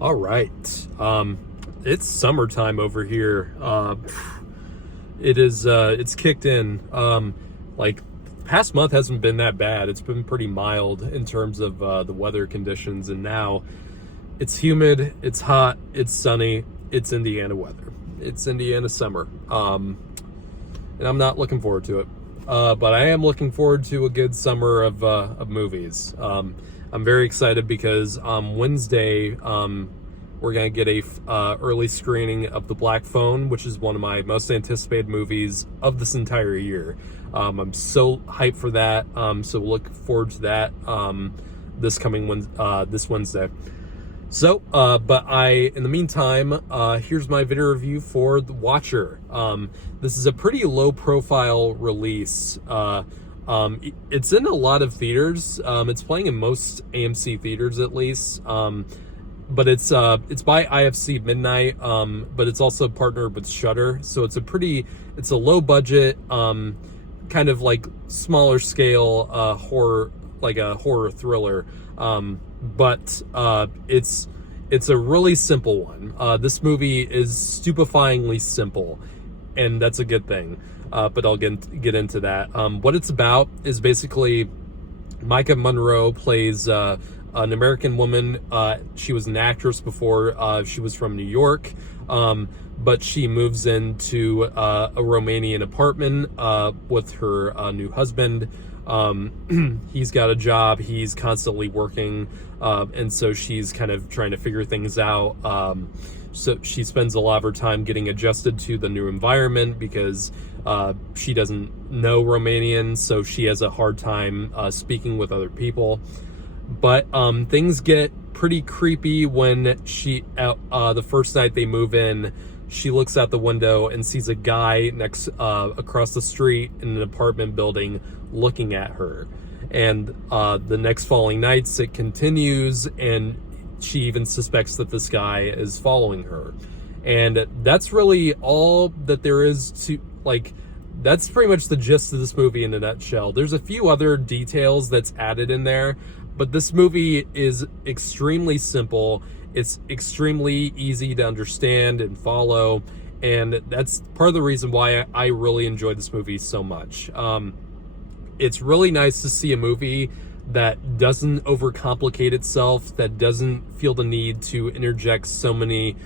All right. It's summertime over here. It's kicked in. Like past month hasn't been that bad. It's been pretty mild in terms of the weather conditions, and now it's humid, it's hot, it's sunny, it's Indiana weather. It's Indiana summer. And I'm not looking forward to it. But I am looking forward to a good summer of movies. I'm very excited because on Wednesday, we're going to get a early screening of The Black Phone, which is one of my most anticipated movies of this entire year. I'm so hyped for that. So look forward to that this Wednesday. So, but in the meantime, here's my video review for The Watcher. This is a pretty low profile release. It's in a lot of theaters. It's playing in most AMC theaters at least. But it's by IFC Midnight. But it's also partnered with Shudder. So it's a low budget, kind of like smaller scale, horror, like a horror thriller. But it's a really simple one. This movie is stupefyingly simple, and that's a good thing. But I'll get into that. What it's about is basically Maika Monroe plays an American woman. She was an actress before. She was from New York, but she moves into a Romanian apartment with her new husband. He's got a job, he's constantly working, and so she's kind of trying to figure things out. So she spends a lot of her time getting adjusted to the new environment because she doesn't know Romanian, so she has a hard time speaking with other people. But things get pretty creepy when the first night they move in, she looks out the window and sees a guy across the street in an apartment building looking at her. And the next following nights it continues, and she even suspects that this guy is following her. And that's really all that there is to, like, that's pretty much the gist of this movie in a nutshell. There's a few other details that's added in there, but this movie is extremely simple. It's extremely easy to understand and follow, and that's part of the reason why I really enjoyed this movie so much. It's really nice to see a movie that doesn't overcomplicate itself, that doesn't feel the need to interject so many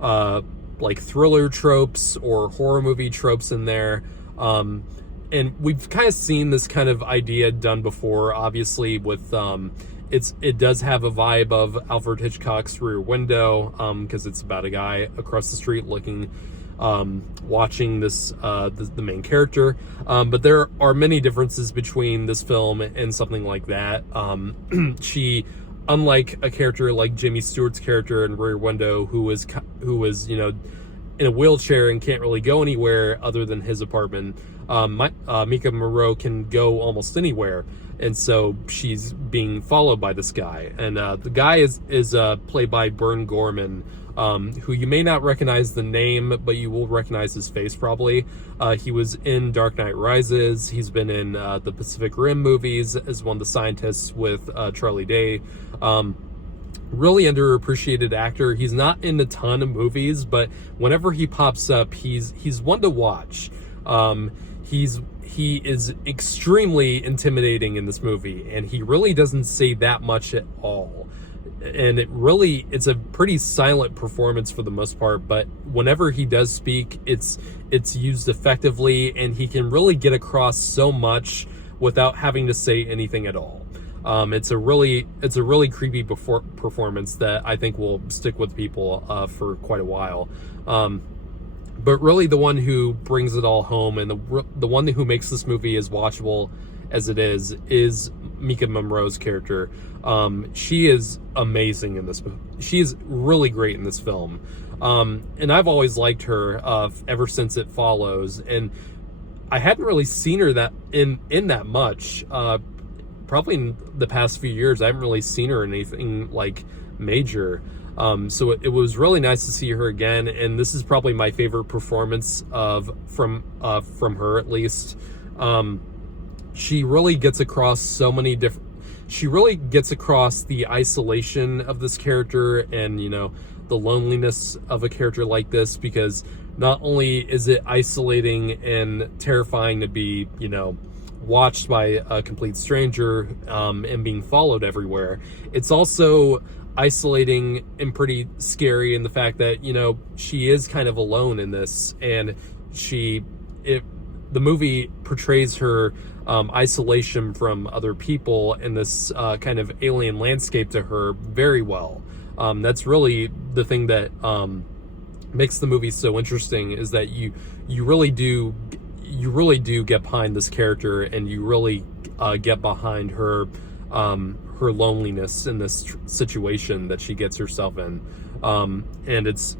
like thriller tropes or horror movie tropes in there. And we've kind of seen this kind of idea done before, obviously, with it does have a vibe of Alfred Hitchcock's Rear Window, because it's about a guy across the street looking, watching the main character. But there are many differences between this film and something like that. She, unlike a character like Jimmy Stewart's character in Rear Window, who was in a wheelchair and can't really go anywhere other than his apartment, Maika Monroe can go almost anywhere, and so she's being followed by this guy. And the guy is played by Gorman, who you may not recognize the name, but you will recognize his face probably. He was in Dark Knight Rises. He's been in the Pacific Rim movies as one of the scientists with Charlie Day. Really underappreciated actor. He's not in a ton of movies, but whenever he pops up, he's one to watch. He is extremely intimidating in this movie, and he really doesn't say that much at all. And it's a pretty silent performance for the most part, but whenever he does speak, it's used effectively, and he can really get across so much without having to say anything at all. It's a really creepy performance that I think will stick with people for quite a while. But really, the one who brings it all home, and the one who makes this movie as watchable as it is Maika Monroe's character. She is amazing in this movie. She's really great in this film. And I've always liked her ever since It Follows, and I hadn't really seen her in that much. Probably in the past few years, I haven't really seen her in anything like major. So it was really nice to see her again, and this is probably my favorite performance from her, at least. She really gets across so many different. she really gets across the isolation of this character and, you know, the loneliness of a character like this, because not only is it isolating and terrifying to be, you know, watched by a complete stranger and being followed everywhere, it's also isolating and pretty scary in the fact that, you know, she is kind of alone in this, and the movie portrays her isolation from other people and this kind of alien landscape to her very well. That's really the thing that makes the movie so interesting, is that you really do get behind this character, and you really get behind her loneliness in this situation that she gets herself in, and it's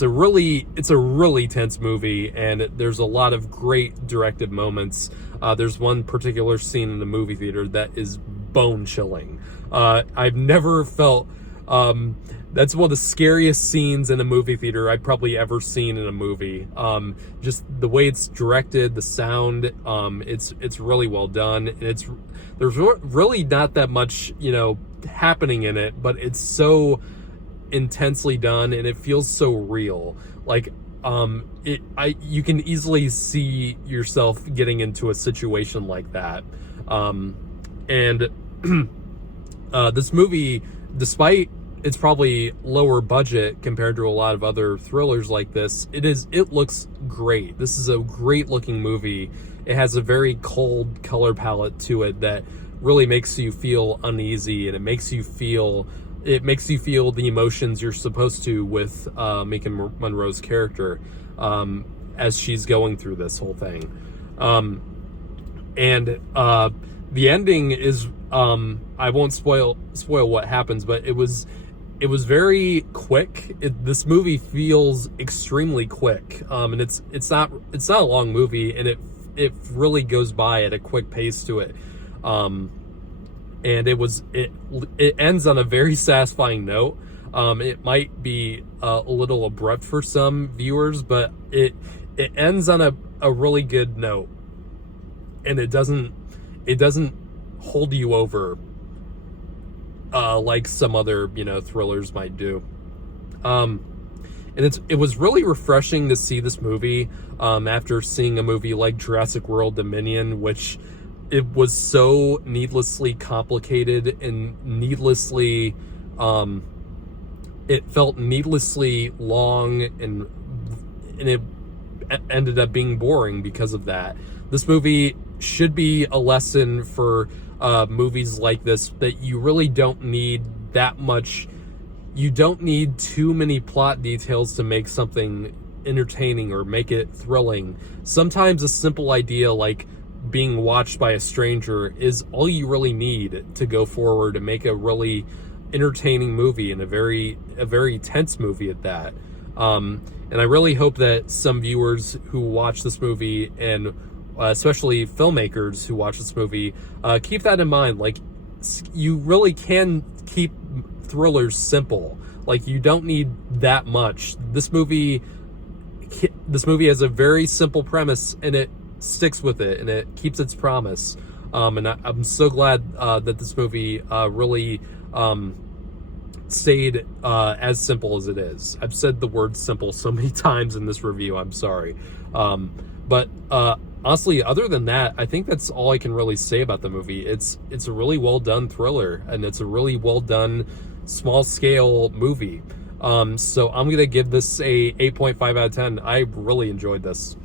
a really tense movie, and there's a lot of great directed moments. There's one particular scene in the movie theater that is bone chilling. I've never felt that's one of the scariest scenes in a movie theater I've probably ever seen in a movie. Just the way it's directed, the sound, it's really well done. And there's really not that much, you know, happening in it, but it's so intensely done, and it feels so real. Like, you can easily see yourself getting into a situation like that. And this movie, despite it's probably lower budget compared to a lot of other thrillers like this, it looks great. This is a great looking movie. It has a very cold color palette to it that really makes you feel uneasy, and it makes you feel the emotions you're supposed to with Maika Monroe's character as she's going through this whole thing. And the ending is, I won't spoil what happens, but it was very quick. This movie feels extremely quick, and it's not a long movie, and it really goes by at a quick pace to it. And it ends on a very satisfying note. It might be a little abrupt for some viewers, but it ends on a really good note, and it doesn't hold you over like some other, you know, thrillers might do. And it was really refreshing to see this movie after seeing a movie like Jurassic World Dominion, which it was so needlessly complicated and needlessly it felt needlessly long, and it ended up being boring because of that. This movie should be a lesson for movies like this, that you really don't need that much. You don't need too many plot details to make something entertaining or make it thrilling. Sometimes a simple idea like being watched by a stranger is all you really need to go forward and make a really entertaining movie, and a very tense movie at that. And I really hope that some viewers who watch this movie, and especially filmmakers who watch this movie, keep that in mind. Like, you really can keep thrillers simple. Like, you don't need that much. This movie has a very simple premise, and it sticks with it, and it keeps its promise. And I'm so glad that this movie really stayed as simple as it is. I've said the word simple so many times in this review, I'm sorry. But honestly, other than that, I think that's all I can really say about the movie. It's a really well done thriller, and it's a really well done small scale movie. So I'm gonna give this a 8.5 out of 10. I really enjoyed this.